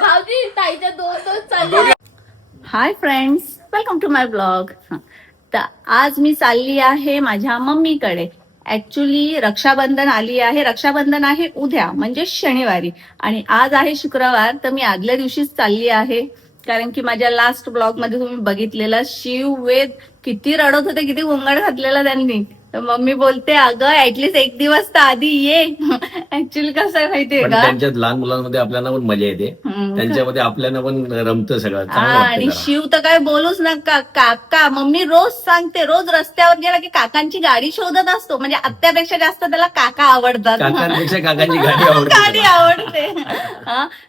भाऊजी ताईच्या दोन चालले. Hi friends, welcome to my blog. तर आज मी चालली आहे माझ्या मम्मीकडे. ऍक्च्युली रक्षाबंधन आली आहे. रक्षाबंधन आहे उद्या म्हणजे शनिवारी आणि आज आहे शुक्रवार. तर मी आदल्या दिवशीच चालली आहे कारण की माझ्या लास्ट ब्लॉग मध्ये तुम्ही बघितलेला शिव वेद किती रडत होते, किती गोंगाट घातलेला त्यांनी. तर मम्मी बोलते अगं ऍटलीस्ट एक दिवस तर आधी ये. ऍक्च्युली कसं आहे माहितीये का, त्यांच्यात लहान मुलांमध्ये आपल्याला पण मजा येते, त्यांच्यामध्ये आपल्याला पण रमतं सगळं. आणि शिव तर काय बोलूच नका. काका मम्मी रोज सांगते, रोज रस्त्यावर गेला की काकांची गाडी शोधत असतो. म्हणजे आत्यापेक्षा जास्त त्याला काका आवडतात. काकांपेक्षा काकांची गाडी आवडते. गाडी आवडते.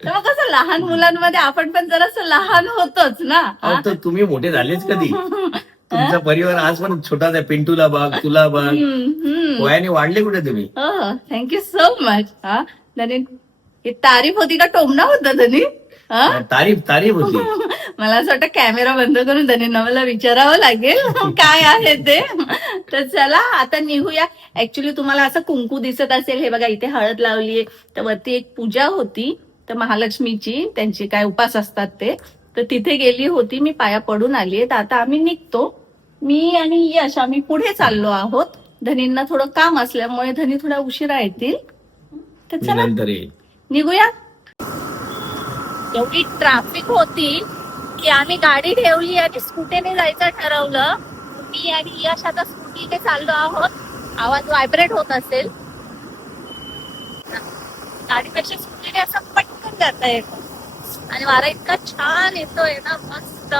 तर मग कसं लहान मुलांमध्ये आपण पण जरासं लहान होतोच ना. तर तुम्ही मोठे झालेच कधी? तुमचा परिवार आज पण छोटाच आहे. पिंटूला बघ, तुला बघ, वयाने वाढले कुठे तुम्ही? हो, थँक्यू सो मच. ही तारीफ होती का टोमणा होता धनी? तारीफ होती. मला असं वाटतं कॅमेरा बंद करून धनींना मला विचारावं लागेल काय आहे ते. तर चला आता निघूया. ऍक्च्युली तुम्हाला असं कुंकू दिसत असेल, हे बघा इथे हळद लावलीये. तर वरती एक पूजा होती तर महालक्ष्मीची, त्यांची काय उपास असतात ते. तर तिथे गेली होती, मी पाया पडून आलीये. तर आता आम्ही निघतो. मी आणि यश आम्ही पुढे चाललो आहोत. धनींना थोडं काम असल्यामुळे धनी थोडा उशिरा येतील. तर चला निघूया. एवढी ट्रॅफिक होती की आम्ही गाडी ठेवली आणि स्कूटीने जायचं ठरवलं. मी आणि यश आता स्कूटीने चाललो आहोत. आवाज व्हायब्रेट होत असेल. गाडीपेक्षा स्कूटीने असं पटकन जाता येतं आणि वारा इतका छान येतोय ना, मस्त.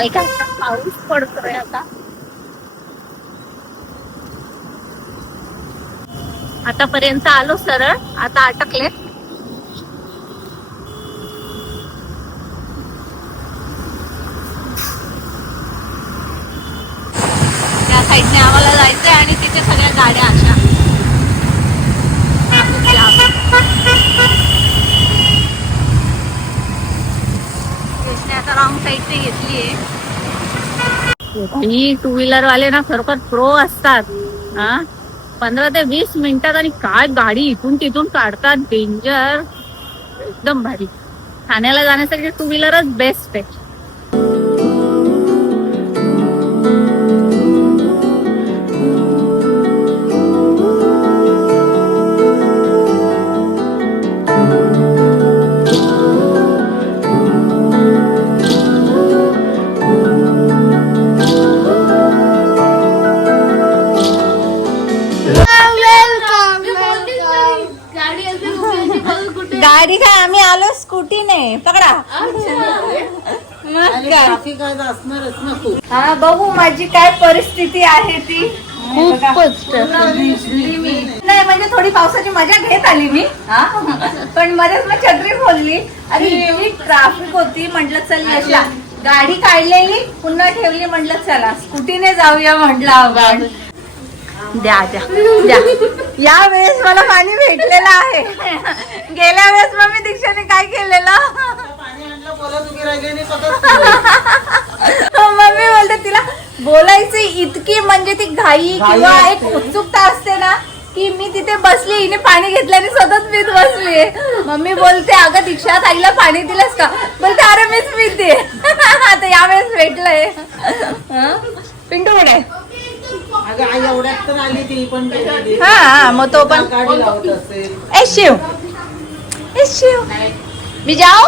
ऐका पाऊस पडतोय आता. आतापर्यंत आलो सरळ, आता अटकले. त्या साईडने आम्हाला जायचंय आणि तिथे सगळ्या गाड्या अशा. आता रॉंग साईडने घेतलीये. ही टू व्हीलर वाले ना खरोखर प्रो असतात. 15 ते 20 मिनिटात आणि काय गाडी इथून तिथून काढतात. डेंजर, एकदम भारी. ठाण्याला जाण्यासाठी टू व्हीलरच बेस्ट आहे. गाडी काय आम्ही आलो स्कूटीने. पकडा. हा बघू माझी काय परिस्थिती आहे ती. नाही म्हणजे थोडी पावसाची मजा घेत आली मी. पण मध्येच मग छत्री बोलली आणि एवढी ट्रॅफिक होती. म्हटलं चल यशला गाडी काढलेली पुन्हा ठेवली. म्हटलं चला स्कूटीने जाऊया म्हटलं आपण. द्या द्या द्या. या वेळेस मला पाणी भेटलेलं आहे. गेल्या वेळेस मग मी दीक्षाने काय केलेलं, मम्मी बोलते तिला बोलायची इतकी म्हणजे ती घाई किंवा एक उत्सुकता असते ना की मी तिथे बसली, हिने पाणी घेतल्याने सतत मीच बसली. मम्मी बोलते अगं दीक्षा ताईला पाणी दिलंस का? बोलते अरे मीच पिते. आता यावेळेस भेटलंय. पिंटू कुठे? हा मग तो पण. ए शिव, ए शिव मी जाऊ.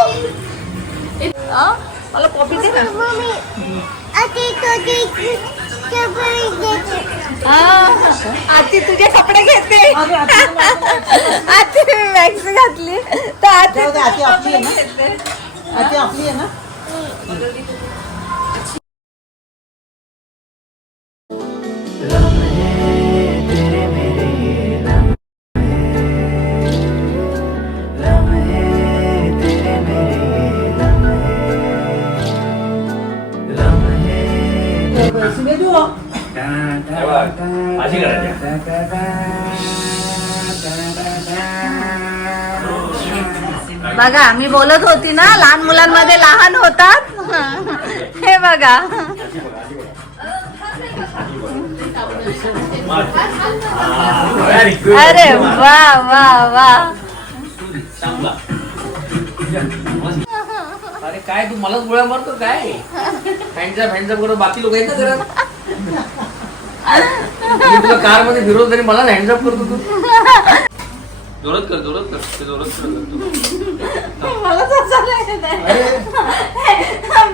मला कॉफी दे ना. आती तुझे कपडे घेते. आती मी मॅक्स घातली तर आती आपली आहे ना. अशी करायची. बघा मी बोलत होती ना लहान मुलांमध्ये लहान होतात. हे बघा अरे वा वा वा. अरे काय तू मलाच गोळ्या मारतो काय? फॅनचा करून बाकी लोक आहेत ना घरात. मी तुला कार मध्ये फिरवतो तरी मला हँडअप करतो तू. जोरात कर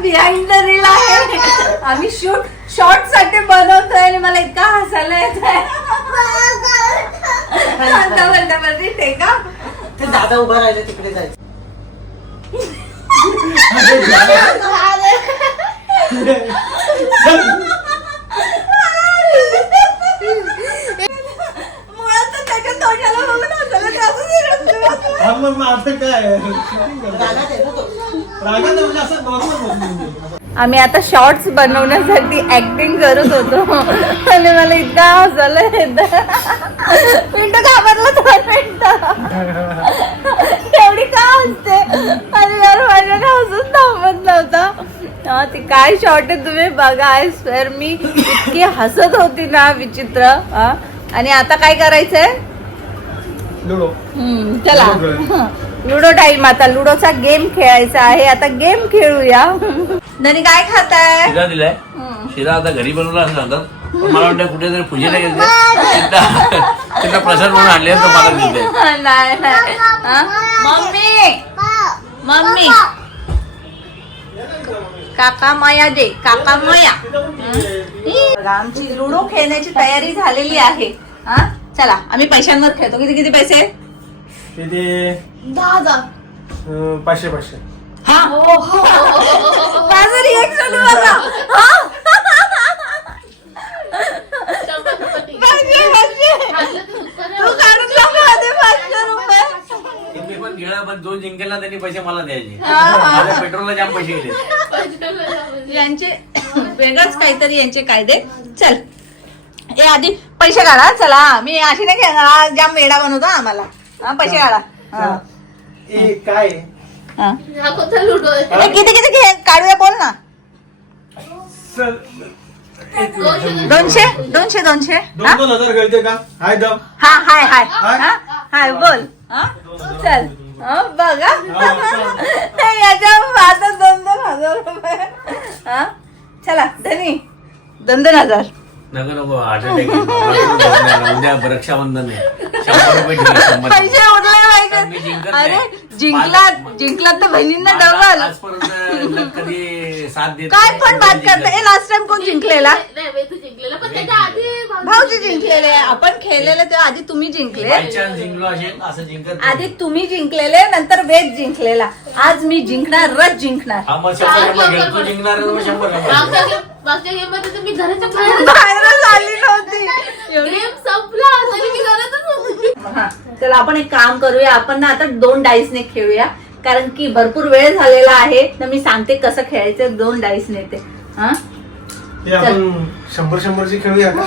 बिहाइंड द रील आहे. आम्ही शॉर्ट साठी बनवतोय आणि मला इतका हसायला येत आहे. का ते दादा उभा राहिले तिकडे जायचं. मुळात तर त्याच्या तोंडाला बघून हसायला आम्ही आता शॉर्ट्स बनवण्यासाठी ऍक्टिंग करत होतो आणि मला इतका हसायला येत. मिनिट घाबरला 2 मिनिटं एवढी का हसते आणि यार माझ्याने हसून थांबत नव्हता. ती काय शॉर्ट आहे तुम्ही बघा. आय स्वेअर मी इतकी हसत होती ना विचित्र. आणि आता काय करायचंय? लुडो. चला लुडो टाइम. आता लुडोचा गेम खेळायचा आहे. आता गेम खेळूया. ननी काय खाताय? शिरा दिलाय. शिरा आता घरी बनवला असं सांगतात. पण मला वाटतं कुठेतरी पूजेला गेले तिथं प्रसाद म्हणून आणले तर मला दिले. नाही मम्मी काका माया दे. काका माया. आमची लुडो खेळण्याची तयारी झालेली आहे. चला आम्ही पैशांवर खेळतो. किती पैसे? 10,000. 500. हा माझं रिएक्शन बघा. तू काढून मध्ये 500 रुपये. तुम्ही पण खेळा पण जो जिंकेल ना त्यांनी पैसे मला द्यायचे. माझ्या पेट्रोलला जाम पैसे गेले. यांचे वेगळंच काहीतरी यांचे कायदे. चल ए आधी पैसे काढा. चला मी अशी नाही खेळणार. जाम वेडा बनवतो आम्हाला. पैसे काढा. काय किती काढूया बोल ना. 200 2,000 कळते का? हाय दम. हाय बोल. चल बघा याच्या आता 2,000 रुपये. चला धनी 2,000. नको हार्ट अटॅक. उद्या रक्षाबंधन आहे. 100 रुपये ठेवा. पैसे उरले पाहिजे. अरे जिंकलात तर बहिणींना डबल. आजपर्यंत कधी साथ देत काय पण बात करता. लास्ट टाइम कोण जिंकलेला? भाऊजी जिंकलेले. आपण खेळलेले तेव्हा आधी तुम्ही जिंकले. बाय चान्स जिंकलो असेल असं जिंकत आधी तुम्ही जिंकलेले नंतर वेद जिंकलेला. आज मी जिंकणारच जिंकणार. हा मग 100 घेऊ. तू जिंकणार आहे, मग 100 मागच्या गेम मध्ये तर मी घराच्या बाहेर बाहेरच आली नव्हती. गेम संपला तरी मी घरातच होती. चला आपण एक काम करूया. आपण ना आता 2 डाईसने खेळूया. कारण की भरपूर वेळ झालेला आहे. तर मी सांगते कसं खेळायचं. 2 डाईस नेते. ते आपण 100 खेळूया का?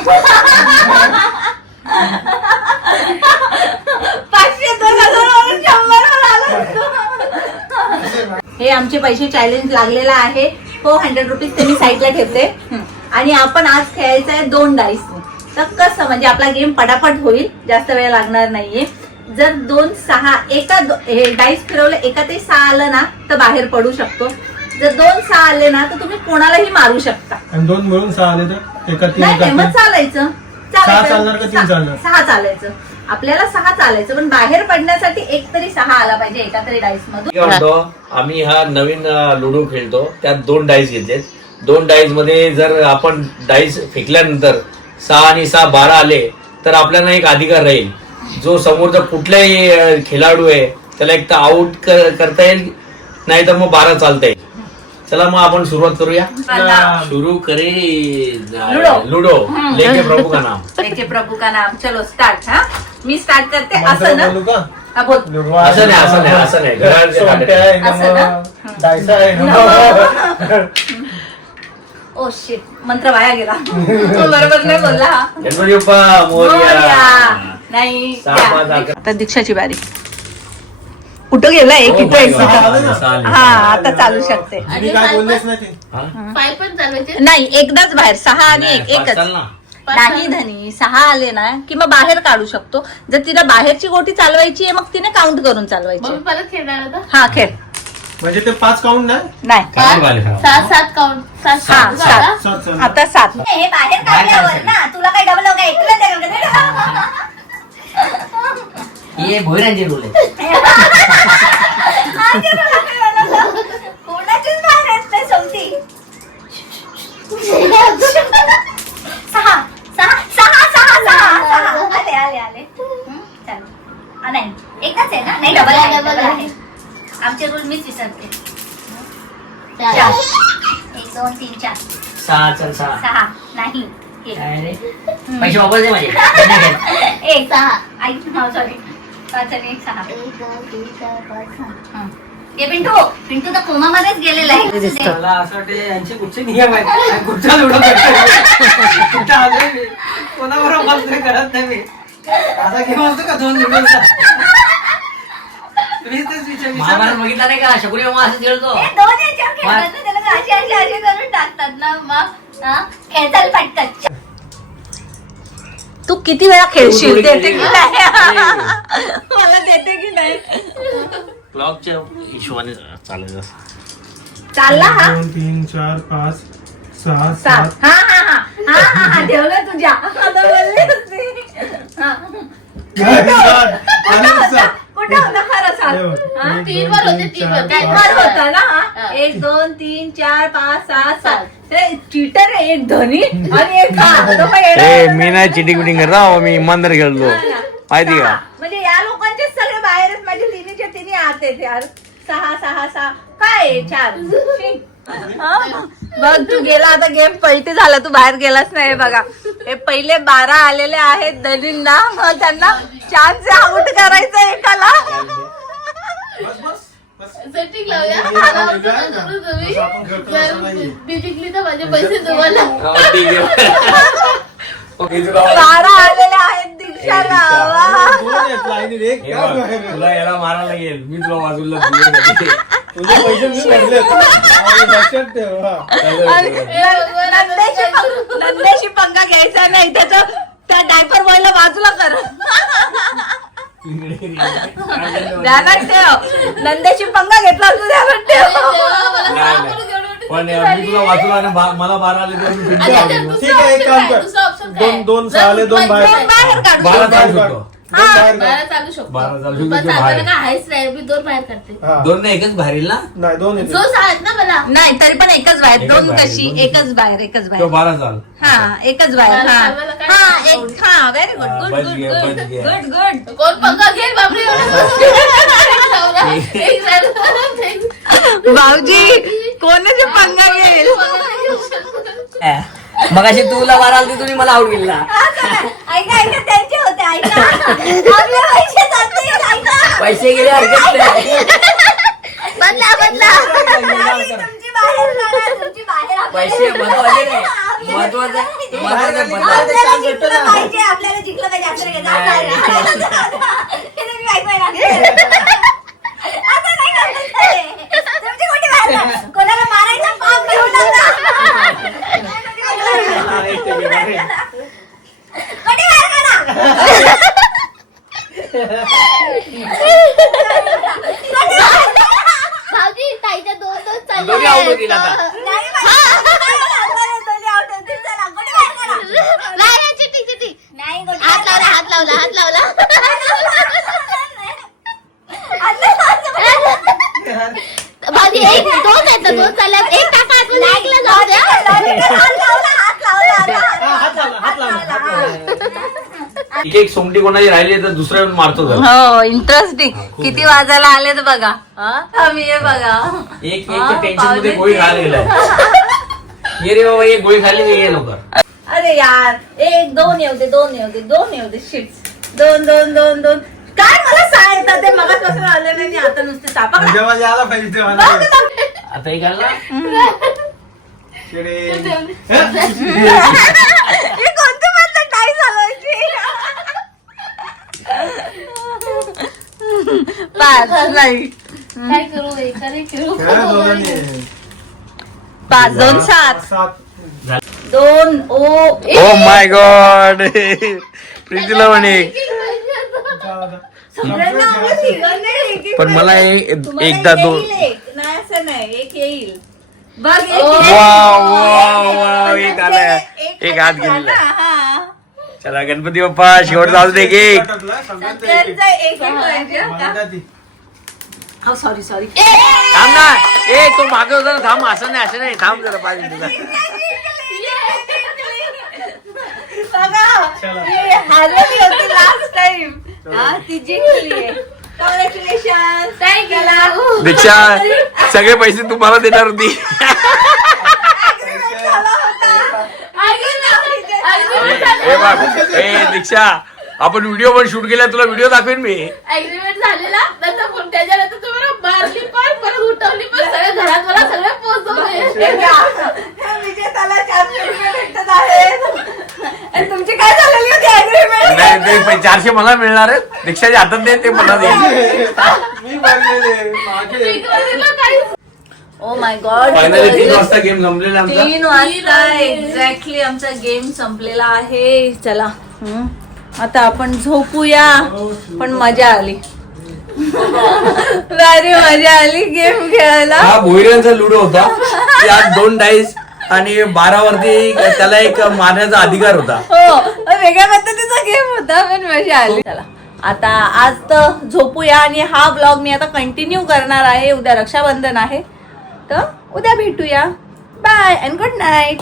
500 2,000 हे आमचे पैसे चॅलेंज लागलेला आहे. 400 रुपीज ते मी साईडला ठेवते. आणि आपण आज खेळायचं आहे 2 डाईस. तर कसं म्हणजे आपला गेम पटापट होईल. जास्त वेळ लागणार नाहीये. जर 2 6 एका डाईस फिरवलं एकातही 6 आलं ना तर बाहेर पडू शकतो. जर 2 6 आले ना तर तुम्ही कोणालाही मारू शकता. आणि 2 मिळून 6 आले तर एका 3 नाही मग चालायचं. 6 चालणार का 3 चालणार? 6 चालायचं. आपल्याला 6 चालायचं. पण बाहेर पडण्यासाठी एक तरी 6 आला पाहिजे एका तरी डाईस मधून. आम्ही हा नवीन लुडो खेळतो. त्यात 2 डाईस घेतलेत. 2 डाईस मध्ये जर आपण डाईस फेकल्यानंतर 6 आणि 6 12 आले तर आपल्याला एक अधिकार राहील. जो समोरचा कुठलाही खेळाडू आहे त्याला एक तर आउट करता येईल, नाही तर मग 12 चालता येईल. चला मग आपण सुरुवात करूया. शुरू करे लुडो लेके प्रभू का नाम. लेके प्रभू का नाम. चलो स्टार्ट. मी स्टार्ट करते. असं ना बोलू का? हा बोल. असं नाही ओ शिट मंत्र वाया गेला. बरोबर नाही बोलला हा. गणपती बाप्पा मोरया. नाही. सापा आता दीक्षाची बारी. कुठं गेला एक इथं एक सहा इथं. आले ना. सहा आले. हा आता चालू शकते. तुम्ही काय बोललेच नाही ते. हा? पाय पण चालवायचे नाही एकदाच बाहेर 6 आणि नाही, 1 पाच एकच चाल ना. नाही धनी 6 आले ना की मग बाहेर काढू शकतो. जर तिला बाहेरची गोटी चालवायची आहे मग तिने काउंट करून मग चालवायची. मी परत खेळणार होता हा खेळ. म्हणजे ते 5 काउंट नाही नाही काय बाले खराब. 7 काउंट 7 हा, 7. 7 चालणार. आता 7 हे बाहेर काढल्यावर ना तुला काय डबल काय ये भोयरांचे रोल आहे. कोणाचीच बाहेर येत नाही समती. 6 आले चालू. नाही एकच आहे ना. नाही डबल आहे. आमचे रूल मीच विसरते. 4 1 2 3 4 सहा चल सहा 6 नाही काय रे पैसे वापस दे माझे नाही घेत. 1 6 आई सॉरी 5 आणि 1 6 हे पिंटू तर कोमामध्येच गेलेला आहे. मला असं वाटतं यांचे कुठचे नियम आहेत कुठचा लुडो कुठं आलोय मी कोणाबरोबर मस्ती करत नाही मी. असा गेम असतो का 2 लुडो मीच तेच विचार महाभारत बघितला नाही का शकुनी मामा असं खेळतो. हे 2 याच्यावर खेळतात ना, त्याला अशी करून टाकतात ना मग खेळताल पटकन. तू किती वेळा खेळशील देते की नाही मला देते की नाही. क्लॉकच्या हिशोबाने चालायचं. चालला हा 2 3 4 5 6 सात 7 हा ठेवलं तुझ्या आता बोलली होती. हा. कुठं होता खरं सांग. 3 वर होते 3 वर काय फार होता ना हा. हा. 1 2 3 4 5 6 7 ते चीटर आहे एक धनी आणि एक हा. तो काय येणार ए होता मी ना? नाही चिटिंग बिटिंग करत राव, मी इमानदार खेळलो हा ना. माहिती का. 6. म्हणजे या लोकांचे सगळे बाहेरच माझे तिन्हीच्या तिन्ही आत आहेत यार. 6 काय आहे? 4 बघ तू गेला आता गेम पलटी झाला. तू बाहेर गेलाच नाही बघा. हे पहिले 12 आलेले आहेत दलींना मग त्यांना चान्स आउट करायचं एकाला. सेटिंग लावूया हे मला आपण असं वेगळं करू आहे तुम्ही ना. असं आपण खेळतो असं नाहीये. मी जिंकली तर माझे पैसे तुम्हाला हो, ठीक आहे. 12 आलेले आहेत दीक्षाला. वा. 2 आहेत लाईनीत. एक हे काय बघ, बाहेर? तुला याला मारायला लागेल, मी तुला बाजूला दिले. तुझे पैसे मी भरले लक्षात ठेव. हा. आणि नंदेशी पंगा घ्यायचा नाही. त्या डायपर बॉयला बाजूला कर. ध्यानात ठेव. नंदेशी पंगा घेतला तू ध्यानात ठेव. पण मी तुला वाचला आणि मला बारा आले तर मी फिरतो आलो. ठीक आहे, एक काम कर. दोन सहा आले, 2 बाहेर. दोन बाहेर काढू बारा शकतो. चालू शकतो. 2 बाहेर बारा काढ. चालू शकतो 12 चालू शकतो, पण ते बाहेर. चालताना काय आहेच नाही मी 2 बाहेर करते हा. दोन नाही एकच बाहेर येईल ना. नाही 2 येते. जो आहेत ना मला नाही तरी पण एकच बाहेर. एकच 2 बाहेर, कशी? दोन एकच बाहेर तो बाहेर. 12 चाल. हा एकच बाहेर. बारा हा चालवायला काय हा नाही. एक हा व्हेरी गुड हा, गुड बच गुड गया, गुड बच गया. Good good. कोण पंगा घेईल बापरे भाऊजी कोणाचे पंगा घेईल? मग अशी तुला मारा आली तुम्ही मला आउट केला. ऐका त्यांचे होते. ऐका आपले पैसे जातील. ऐका पैसे गेले हरकत नाही. बदला नाही, तुमची बाहेर जाणार, तुमची बाहेर आपल्याला- पैसे महत्वाचे नाही. महत्वाचं आपल्याला जिंकलं पाहिजे. आपल्याला जिंकलं पाहिजे. आपल्याला हे तुम्ही ऐकवायला आता नाही करत आहे. तुमची कुठे बाहेर जा. कोणाला मारायचं पाप घेऊ नका. कुठे बाहेर काढा. भाऊजी ताईच्या 2 चालू दोन्ही out होतील आता. नाही बाई. दोन्ही out होतील. चला, कुठे बाहेर काढा. नाही चिटी नाही, कुठे हात बाहेर लावला काढा. हात लावला हात लावला भाऊजी 1 2 आहेत ना 2 चालल्यात 1 टाका आतून ऐकलं जाऊ द्या हात लावला. एक सोमटी कोणाची राहिली तर दुसऱ्या येऊन मारतो जरा. हो इंटरेस्टिंग. किती वाजायला आले तर बघा. आम्ही हे बघा. एक टेन्शन मध्ये गोळी खायला गेलाय. ये रे बाबा, एक गोळी खाल्ली की ये लवकर. अरे यार 1 2 येऊ दे 2 येऊ दे शिट्स 2 काय मला सांगतात ते मगाचपासून आले नाही. आता नुसते सापा जेव्हा यायला पाहिजे तेव्हा नाही. आता एक आला. शेडे. हे कोणते म्हणलं काय चालवायची. 5 नाही काय करू एखादे खेळू खेळा दोघांनी. 5 2 7 सात. 2 ओ ओ माय गॉड प्रीतीला म्हणे सगळ्यांना आवाज तिघांना एक पण मला तुम्हाला एकदा एक दोन येईल एक. नाही असं नाही एक येईल बघ एक ओ, येईल. वाव वाव वाव एक आलाय एक एक हात हातात गेलेला आला, हा. चला गणपती बाप्पा शेवट जाऊ दे एक गटातला सगळ्यांचा एक एक. सगळ्यांचा एक एक पाहिजे हं का? मांडा ती. सॉरी सॉरी थांब ना ए तो मागे होता ना थांब असं नाही थांब जरा पाहिजे तुला चला. हरवली होती लास्ट टाइम ती जिंकली कॉंग्रॅच्युलेशन थँक्यू दीक्षा सगळे पैसे तुम्हाला देणार होती ए बघ ए दीक्षा आपण व्हिडिओ पण शूट केला तुला व्हिडिओ दाखवेन मी ऍग्रीमेंट झालेला नंतर पण त्याच्यानंतर तुम्हाला मारली पण परत उठवली पण सगळे घरात मला सगळे पोहोचवले विजेताला 400 रुपये भेटत आहेत तुमची काय झालेली होती अग्रीमेंट नाही ते 400 मला मिळणार आहे दीक्षाच्या हातात दे ते मला दे मी भरलेले मागे. ओ माय गॉड फायनली 3 वाजता गेम संपलेला आमचा 3 वाजता एक्झॅक्टली आमचा गेम संपलेला आहे चला आता आपण झोपूया पण मजा आली भारी मजा आली गेम खेळायला हा भोईऱ्यांचा लुडो होता त्यात 2 डाईस आणि 12 वरती त्याला एक मारण्याचा अधिकार होता हो वेगळ्या पद्धतीचा गेम होता पण मजा आली चला आता आज तर झोपूया आणि हा ब्लॉग मी आता कंटिन्यू करणार आहे उद्या रक्षाबंधन आहे तर उद्या भेटूया बाय अँड गुड नाईट